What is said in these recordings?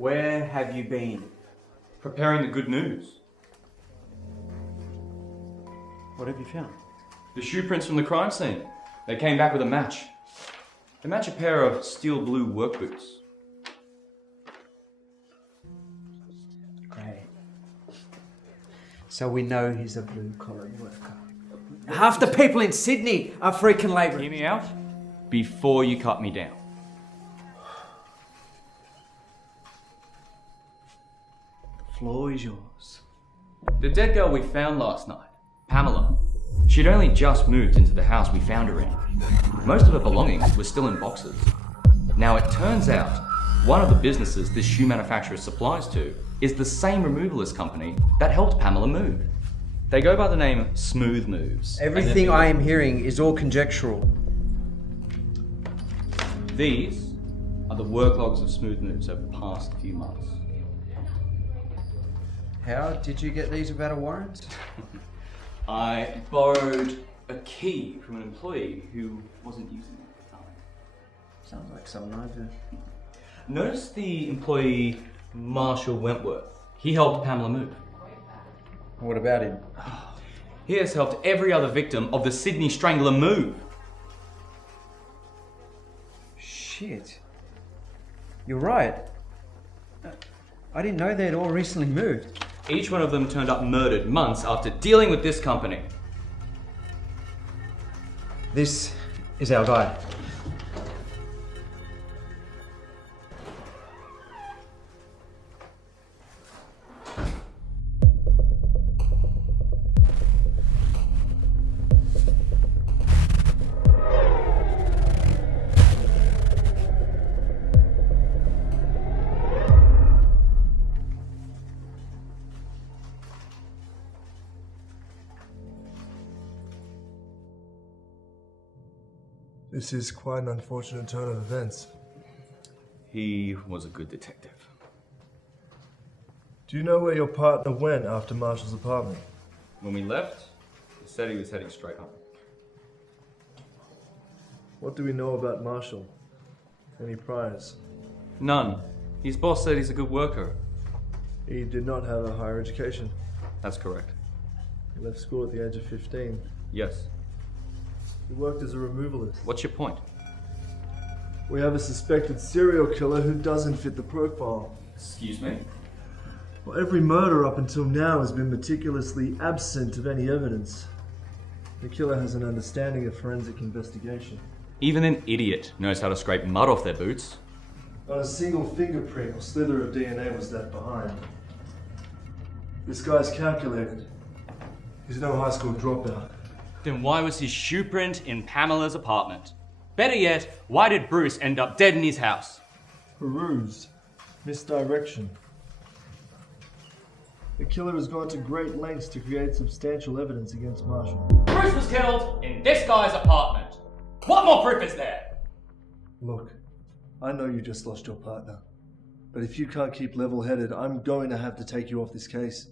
Where have you been? Preparing the good news. What have you found? The shoe prints from the crime scene. They came back with a match. They match a pair of steel blue work boots. Great. So we know he's a blue-collar worker. Half the people in Sydney are freaking labourers. Hear me out? Before you cut me down. The floor is yours. The dead girl we found last night, Pamela, she'd only just moved into the house we found her in. Most of her belongings were still in boxes. Now it turns out, one of the businesses this shoe manufacturer supplies to is the same removalist company that helped Pamela move. They go by the name Smooth Moves. Everything I am hearing is all conjectural. These are the work logs of Smooth Moves over the past few months. How did you get these without a warrant? I borrowed a key from an employee who wasn't using it at the time. Sounds like something I do. Notice the employee Marshall Wentworth. He helped Pamela move. What about him? He has helped every other victim of the Sydney Strangler move. Shit. You're right. I didn't know they'd all recently moved. Each one of them turned up murdered months after dealing with this company. This is our guy. This is quite an unfortunate turn of events. He was a good detective. Do you know where your partner went after Marshall's apartment? When we left, he said he was heading straight home. What do we know about Marshall? Any priors? None. His boss said he's a good worker. He did not have a higher education. That's correct. He left school at the age of 15. Yes. He worked as a removalist. What's your point? We have a suspected serial killer who doesn't fit the profile. Excuse me? Well, every murder up until now has been meticulously absent of any evidence. The killer has an understanding of forensic investigation. Even an idiot knows how to scrape mud off their boots. Not a single fingerprint or slither of DNA was left behind. This guy's calculated. He's no high school dropout. Then why was his shoe print in Pamela's apartment? Better yet, why did Bruce end up dead in his house? Perused. Misdirection. The killer has gone to great lengths to create substantial evidence against Marshall. Bruce was killed in this guy's apartment. What more proof is there? Look, I know you just lost your partner. But if you can't keep level-headed, I'm going to have to take you off this case.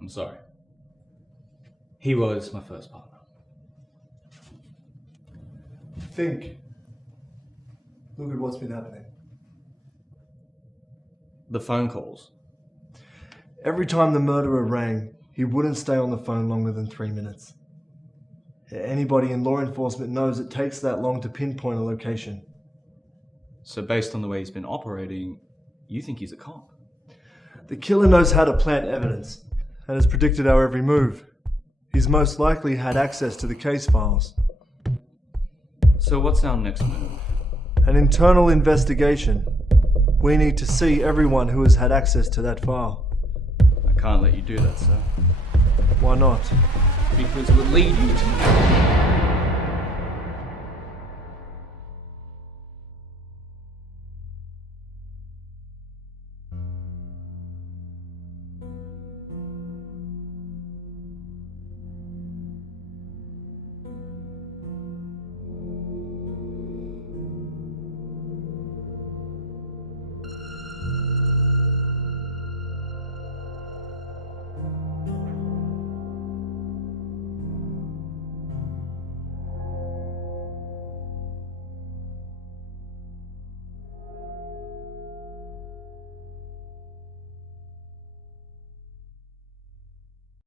I'm sorry. He was my first partner. Think. Look at what's been happening. The phone calls. Every time the murderer rang, he wouldn't stay on the phone longer than 3 minutes. Anybody in law enforcement knows it takes that long to pinpoint a location. So based on the way he's been operating, you think he's a cop? The killer knows how to plant evidence and has predicted our every move. He's most likely had access to the case files. So what's our next move? An internal investigation. We need to see everyone who has had access to that file. I can't let you do that, sir. Why not? Because it would lead you to